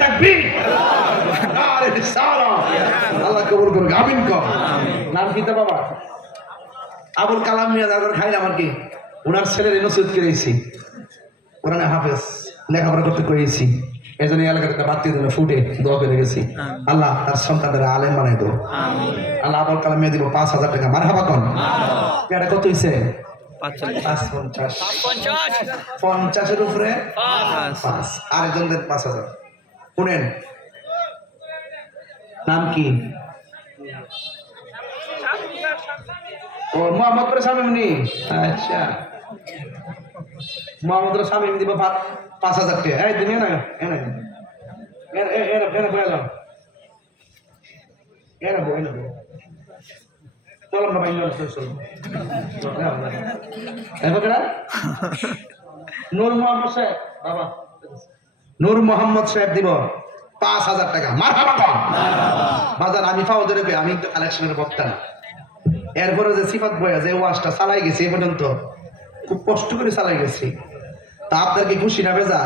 তাকবীর, নারে রিসালাত। আল্লাহ কবুল করুক, আমিন কর। নাম কি তো বাবা? আবুল কালাম মিয়া দাগর খাই আমার কি ওনার ছেলের নসিহত করেছি, কোরআনে হাফেজ লেখাপড়া করতে করেছি, এই জন্য এলাকাতে বাতি দিলে ফুটে দোয়া করে গেছি, আল্লাহ তার সন্তানদের আলেম বানাই দেবো। আল্লাহ আবুল কালাম মিয়া দিব 5,000 টাকা। মারহাবা কোন এটা কত হইছে? 50 উপরে 5, আরেকজনদের 5,000। শুনেন নাম কি? ও মোহাম্মদ শামীম নি। আচ্ছা, মোহাম্মদ শামীম দিব 5,000 টাকা। এই দিনে না এনে এনে এনে এনে বললাম এনে বই না চলো না ভাই নূর মোহাম্মদ সাহেব, বাবা নূর মোহাম্মদ সাহেব দিব 5,000 টাকা। মারহাবা কোন বাজার। আমি পাও ধরে আমি তো কালেকশনের বক্তা না। এরপরে যে সিফাত বয়া যে ওয়াজটা চালাই গেছি এ পর্যন্ত খুব কষ্ট করে চালাই গেছি, তা আপনার কি খুশি না বেজা?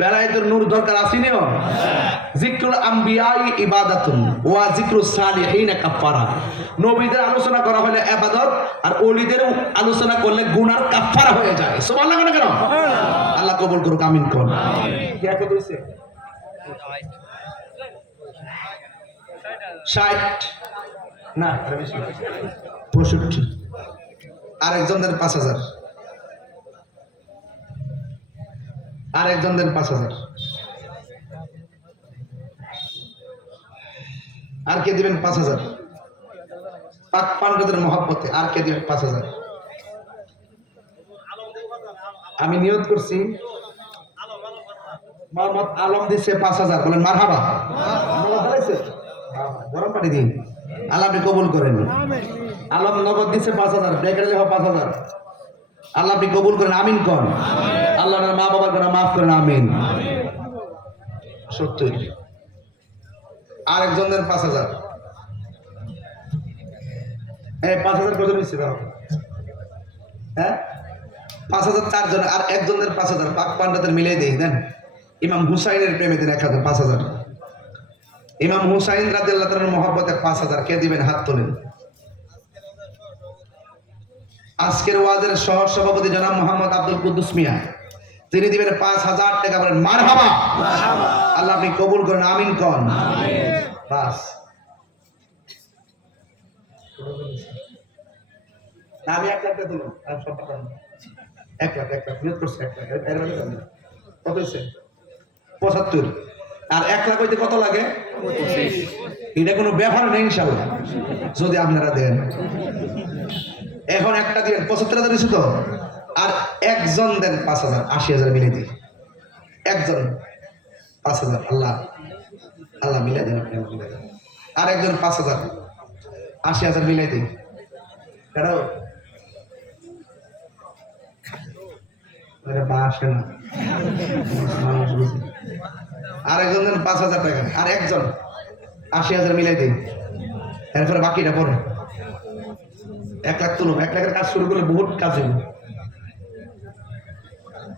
বেলায় তোর নূর দরকার আসেনি? জিক্রুল আম্বিয়াই ইবাদাতুন ওয়া জিক্রুস সালিহিন কাফারা। নবীদের আলোচনা করা হলে ইবাদত, আর ওলিদের আলোচনা করলে গুনার কাফারা হয়ে যায়। সুবহানাল্লাহ কেন? আল্লাহ কবুল করুক, আমিন কোন। কি এক হইছে? 60 না আরে বেশি 65। আরেকজনদের 5,000, আরেকজনদের 5,000। আর কে দিবেন 5,000? পাক পান্ডাদের মহব্বতে আর কে দিবেন 5,000? আমি নিয়ত করছি মোহাম্মদ আলম দিচ্ছে 5,000। বলেন মারহাবা। গরম পানি দিন, আল্লাহ আপনি কবুল করেন। আলম নগদ দিচ্ছে 5,000, ব্রেকের লেখা 5,000। আল্লাহ আপনি কবুল করেন, আমিন কোন। আল্লাহ মা বাবার গুনাহ মাফ করেন, আমিন। 70। আরেকজনের 5,000। এই 5,000 কত নিচ্ছে দাও? হ্যাঁ 5,000 4 জন, আর একজনের 5,000 পাক পান্ডাদের মিলিয়ে দেই দেন। ইমাম হুসাইনের প্রেমে দিন 1,000 5,000। ইমাম হুসাইন রাদিয়াল্লাহু তাআলার মহব্বতে 5,000 কে দিবেন? হাত তোলেন। আজকের ওয়াজের সহ সভাপতি জনাব মোহাম্মদ আব্দুল কুদ্দুস মিয়া, তিনি দিবেন 5,000 টাকা। বলেন মারহাবা। আল্লাহ আপনি কবুল করেন, আমিন কোন। বাস আমি 1 লাখ টাকা দিলাম, আর সব টাকা 1 লাখ নিয়ত করছে 1 লাখ। কত হয়েছে? 75। আর 1 লাখ হইতে কত লাগে? 25। এটা কোনো ব্যাপার নেই ইনশাআল্লাহ যদি আপনারা দেন। এখন একটা দিবেন 75,000 দিচ্ছি তো, আর একজন দেন 5,000, 80,000 মিলে দিই। একজন 5,000। আল্লাহ আল্লাহ মিলে দেন, আপনি মিলে দেন। আর একজন 5,000, 80,000 মিলে দিই। কেন আসে না? আর একজন দেন 5,000 টাকা, আর একজন 80,000 মিলাই দিই। এরপরে বাকিটা পরে 1 লাখ তুলুন। 1 লাখের কাজ শুরু করলে বহুত কাজ হইব।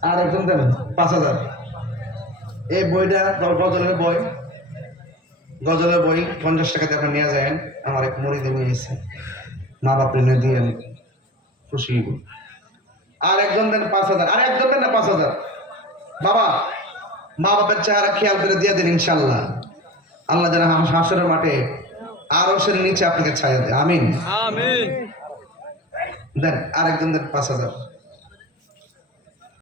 আর একজন দেন 5,000। এই বইটা গজলের বই, গজলের বই 50 টাকাতে আপনার নিয়ে যায়। আমার এক মুড়ি দিয়ে নিয়েছে, মা বাপ নিয়ে দিয়ে খুশি। আর একজন দেন 5,000, আর একজন দেন না 5,000। বাবা মা বাপের চেহারা খেয়াল করে দিয়ে দিন ইনশাল্লাহ। আল্লাহ যেন হাসরের মাঠে আরশের নিচে আপনাকে ছায়া দেয়, আমিন। দেন আরেকজন দেন 5,000।